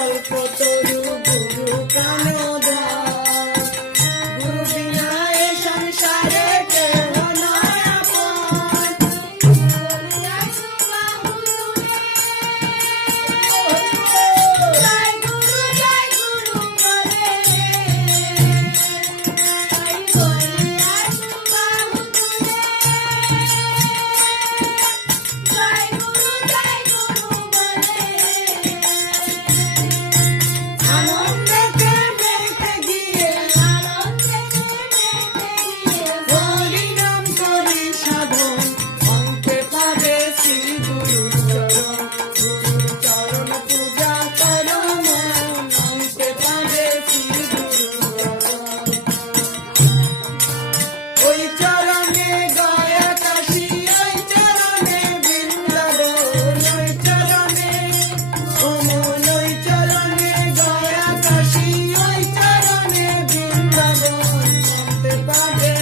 কল্পতরু গুরু প্রাণধর, গুরু বিনা এ সংসারে কেহ নয় আপন। জয় গুরু বলে রে, আনন্দেতে মেতে গিয়ে হরিনাম করি সাধন, অন্তে পাবে শ্রী গুরু চরণ। গুরু চরণ পূজা করো মন, অন্তে পাবে শ্রী গুরু চরণ। ওই চরণে গয়া কাশী, ওই চরণে বৃন্দাবন, ওই চরণে অমন, ওই চরণে গয়া কাশী, ওই চরণে বৃন্দাবন, অন্তে পাবে